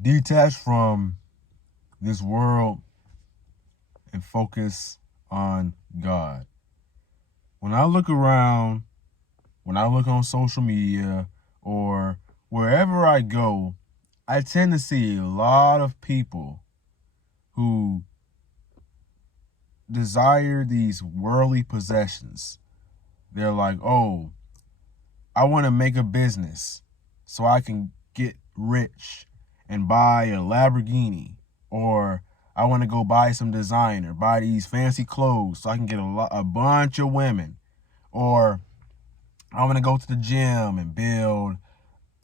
Detach from this world and focus on God. When I look around, when I look on social media or wherever I go, I tend to see a lot of people who desire these worldly possessions. They're like, oh, I want to make a business so I can get rich and buy a Lamborghini, or I want to go buy some designer, buy these fancy clothes so I can get a bunch of women, or I want to go to the gym and build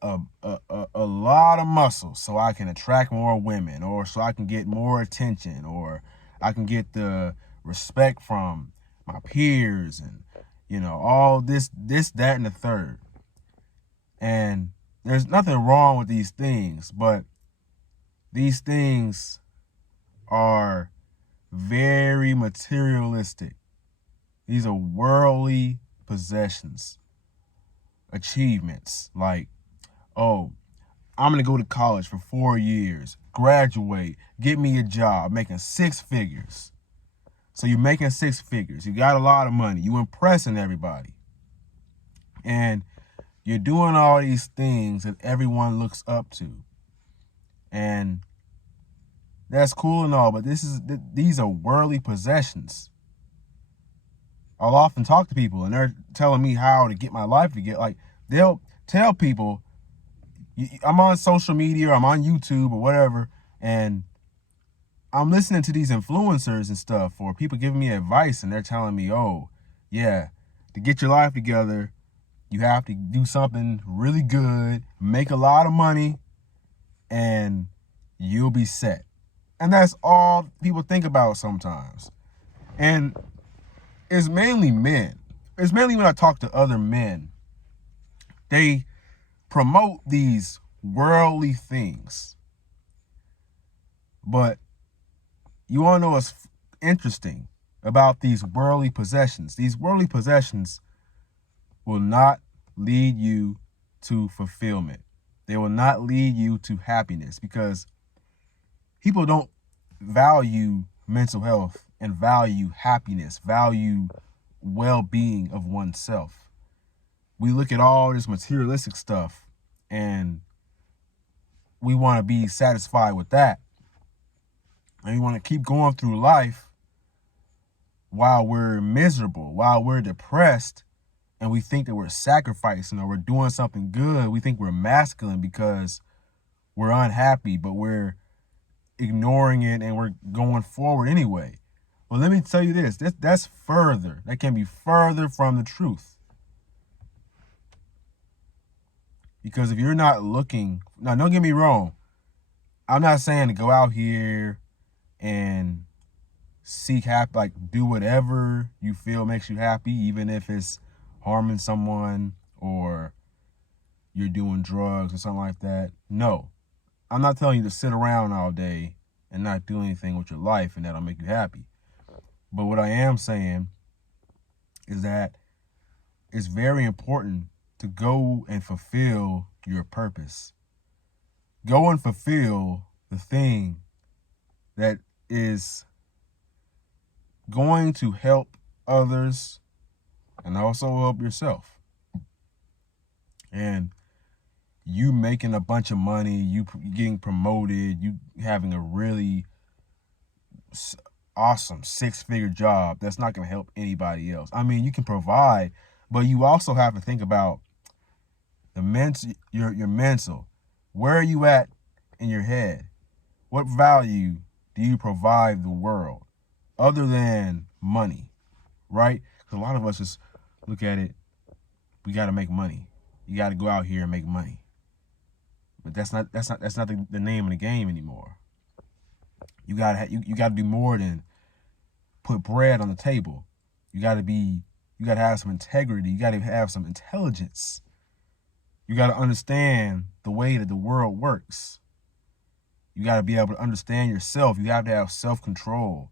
a lot of muscle so I can attract more women, or so I can get more attention, or I can get the respect from my peers, and all this, that, and the third. And there's nothing wrong with these things, but these things are very materialistic. These are worldly possessions, achievements. Like, oh, I'm going to go to college for 4 years, graduate, get me a job, making 6 figures. So you're making 6 figures. You got a lot of money. You impressing everybody. And you're doing all these things that everyone looks up to. And that's cool and all, but these are worldly possessions. I'll often talk to people and they're telling me how to get my life together. Like, they'll tell people, I'm on social media, or I'm on YouTube or whatever, and I'm listening to these influencers and stuff, or people giving me advice, and they're telling me, oh, yeah, to get your life together, you have to do something really good, make a lot of money, and you'll be set. And that's all people think about sometimes. And it's mainly men. It's mainly when I talk to other men, they promote these worldly things. But you want to know what's interesting about these worldly possessions? These worldly possessions will not lead you to fulfillment. They will not lead you to happiness, because people don't value mental health and value happiness, value well-being of oneself. We look at all this materialistic stuff and we want to be satisfied with that. And we want to keep going through life while we're miserable, while we're depressed, and we think that we're sacrificing or we're doing something good. We think we're masculine because we're unhappy, but we're ignoring it and we're going forward anyway. Well, let me tell you this. That's further. That can be further from the truth. Because if you're not looking, now don't get me wrong, I'm not saying to go out here and seek happy, like do whatever you feel makes you happy, even if it's harming someone or you're doing drugs or something like that. No, I'm not telling you to sit around all day and not do anything with your life and that'll make you happy. But what I am saying is that it's very important to go and fulfill your purpose. Go and fulfill the thing that is going to help others and also help yourself. And you making a bunch of money, you getting promoted, you having a really awesome 6-figure job, that's not going to help anybody else. I mean, you can provide, but you also have to think about the mental, your mental. Where are you at in your head? What value do you provide the world other than money, right? Because a lot of us just look at it, we got to make money. You got to go out here and make money. But that's not the name of the game anymore. You got to do more than put bread on the table. You got to have some integrity. You got to have some intelligence. You got to understand the way that the world works. You got to be able to understand yourself. You have to have self-control.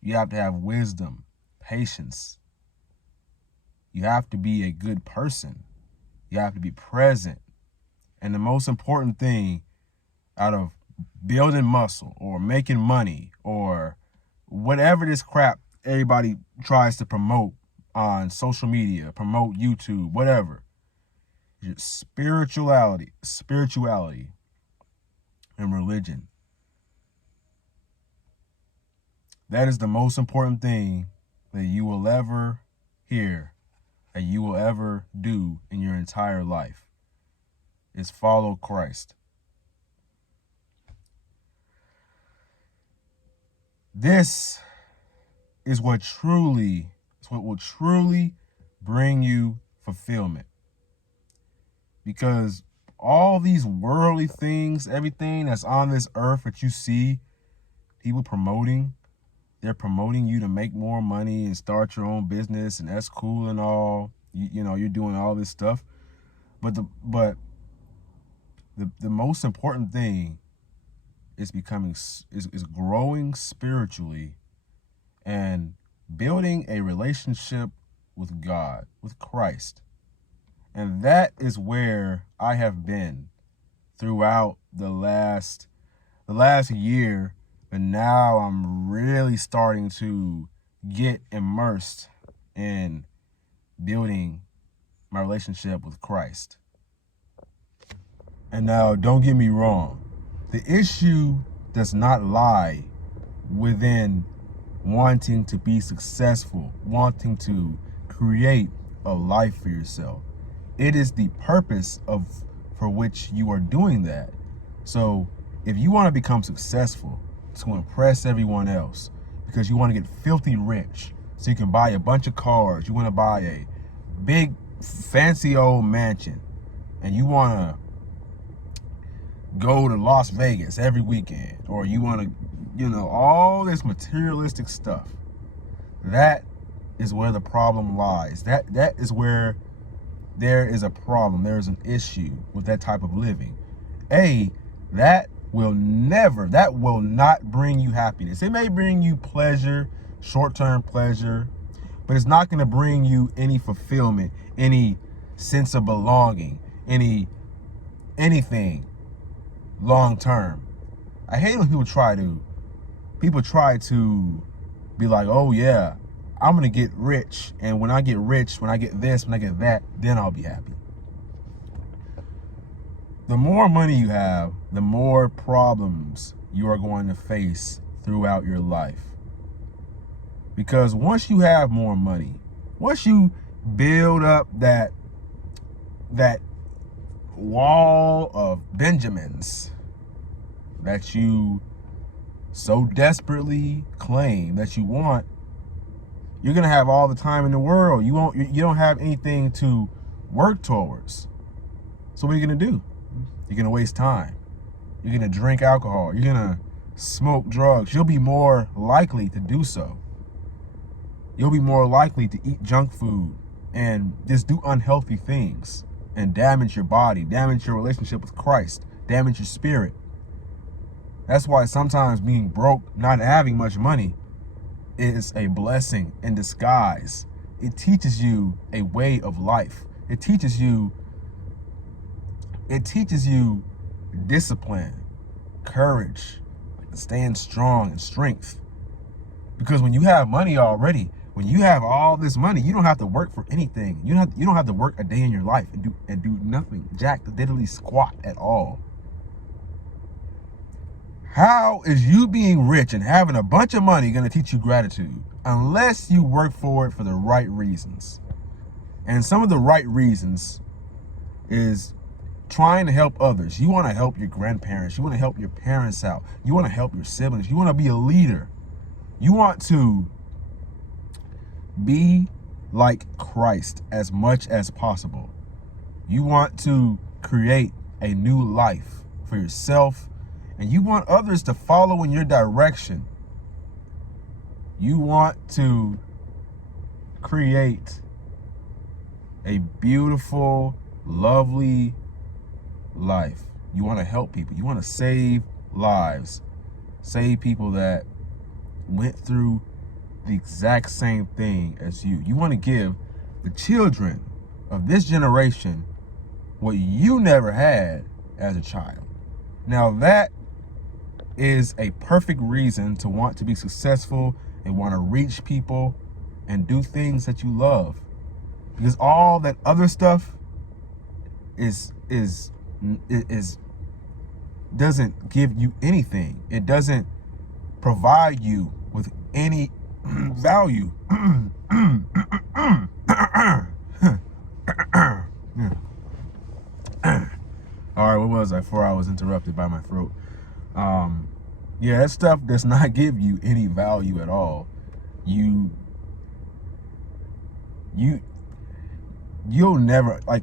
You have to have wisdom, patience. You have to be a good person. You have to be present. And the most important thing out of building muscle or making money or whatever this crap everybody tries to promote on social media, promote YouTube, whatever. Spirituality and religion. That is the most important thing that you will ever hear, that you will ever do in your entire life, is follow Christ. This is what will truly bring you fulfillment. Because all these worldly things, everything that's on this earth that you see people promoting, they're promoting you to make more money and start your own business, and that's cool and all. You know, you're doing all this stuff. But the most important thing is growing spiritually and building a relationship with God, with Christ. And that is where I have been throughout the last year, but now I'm really starting to get immersed in building my relationship with Christ. And now, don't get me wrong, the issue does not lie within wanting to be successful, wanting to create a life for yourself. It is the purpose for which you are doing that. So if you want to become successful to impress everyone else, because you want to get filthy rich so you can buy a bunch of cars, you want to buy a big fancy old mansion, and you want to go to Las Vegas every weekend, or you want to, all this materialistic stuff, that is where the problem lies. That is where there is a problem. There is an issue with that type of living. That will not bring you happiness. It may bring you pleasure, short-term pleasure, but it's not going to bring you any fulfillment, any sense of belonging, anything long-term. I hate when people try to be like, oh yeah, I'm going to get rich, and when I get rich, when I get this, when I get that, then I'll be happy. The more money you have, the more problems you are going to face throughout your life. Because once you have more money, once you build up that wall of Benjamins that you so desperately claim that you want, you're gonna have all the time in the world. You don't have anything to work towards. So what are you gonna do? You're gonna waste time. You're gonna drink alcohol. You're gonna smoke drugs. You'll be more likely to do so. You'll be more likely to eat junk food and just do unhealthy things and damage your body, damage your relationship with Christ, damage your spirit. That's why sometimes being broke, not having much money, is a blessing in disguise. It teaches you a way of life. It teaches you discipline, courage, staying strong, and strength. Because when you have money already, when you have all this money, you don't have to work for anything. You don't have to work a day in your life and do nothing, jack, literally squat at all. How is you being rich and having a bunch of money going to teach you gratitude unless you work for it for the right reasons? And some of the right reasons is trying to help others. You want to help your grandparents. You want to help your parents out. You want to help your siblings. You want to be a leader. You want to be like Christ as much as possible. You want to create a new life for yourself, and you want others to follow in your direction. You want to create a beautiful, lovely life. You want to help people. You want to save lives. Save people that went through the exact same thing as you. You want to give the children of this generation what you never had as a child. Now that is a perfect reason to want to be successful and want to reach people and do things that you love. Because all that other stuff is doesn't give you anything. It doesn't provide you with any value. All right, what was I? Before I was interrupted by my throat. Yeah, that stuff does not give you any value at all. You'll never, like,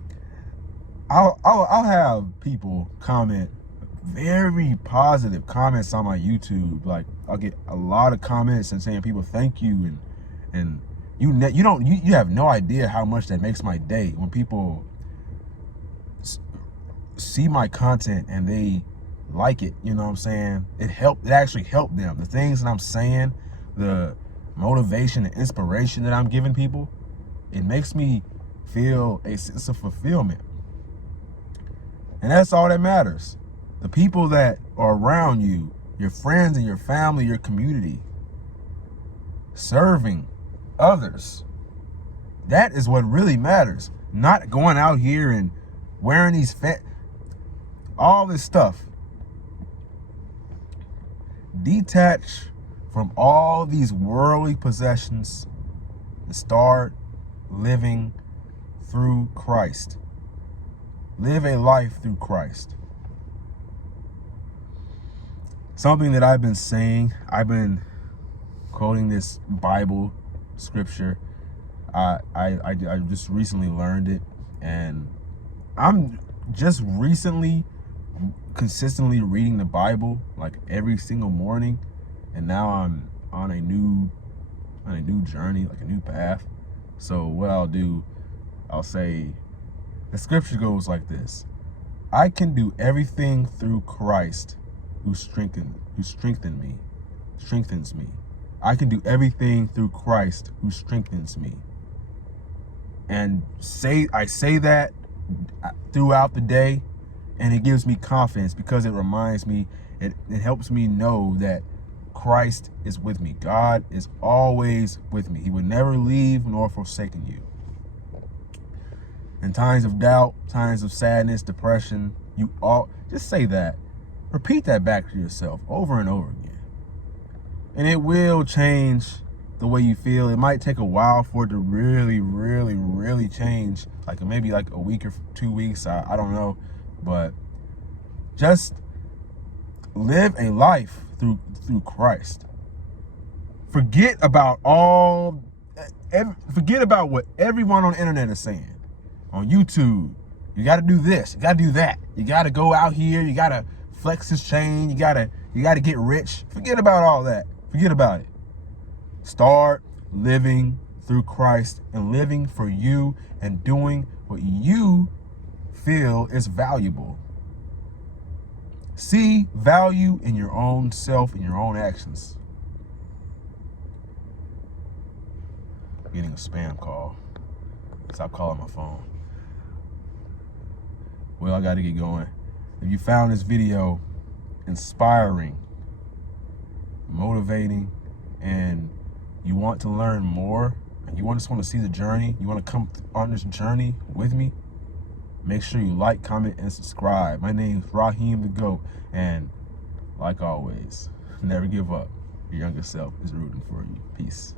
I'll have people comment very positive comments on my YouTube. Like, I'll get a lot of comments and saying people thank you, and you have no idea how much that makes my day when people see my content and they like it. You know what I'm saying? It actually helped them. The things that I'm saying, the motivation and inspiration that I'm giving people, it makes me feel a sense of fulfillment. And that's all that matters. The people that are around you, your friends and your family, your community, serving others, that is what really matters. Not going out here and wearing these all this stuff. Detach from all these worldly possessions and start living through Christ. Live a life through Christ. Something that I've been saying, I've been quoting this Bible scripture. I just recently learned it, and I'm just recently consistently reading the Bible like every single morning, and now I'm on a new journey, like a new path. So what I'll do, I'll say, the scripture goes like this: I can do everything through Christ who strengthens me. I can do everything through Christ who strengthens me. And I say that throughout the day, and it gives me confidence because it reminds me, it helps me know that Christ is with me. God is always with me. He would never leave nor forsaken you. In times of doubt, times of sadness, depression, just say that. Repeat that back to yourself over and over again. And it will change the way you feel. It might take a while for it to really, really, really change. Like maybe like a week or 2 weeks. I don't know. But just live a life through Christ. Forget about what everyone on the internet is saying. On YouTube, you got to do this, you got to do that. You got to go out here, you got to flex this chain, you got to get rich. Forget about all that. Forget about it. Start living through Christ and living for you and doing what you feel is valuable. See value in your own self and your own actions. I'm getting a spam call. Stop calling my phone. Well, I got to get going. If you found this video inspiring, motivating, and you want to learn more, and you just want to see the journey, you want to come on this journey with me, make sure you like, comment, and subscribe. My name is Raheem the GOAT, and like always, never give up. Your younger self is rooting for you. Peace.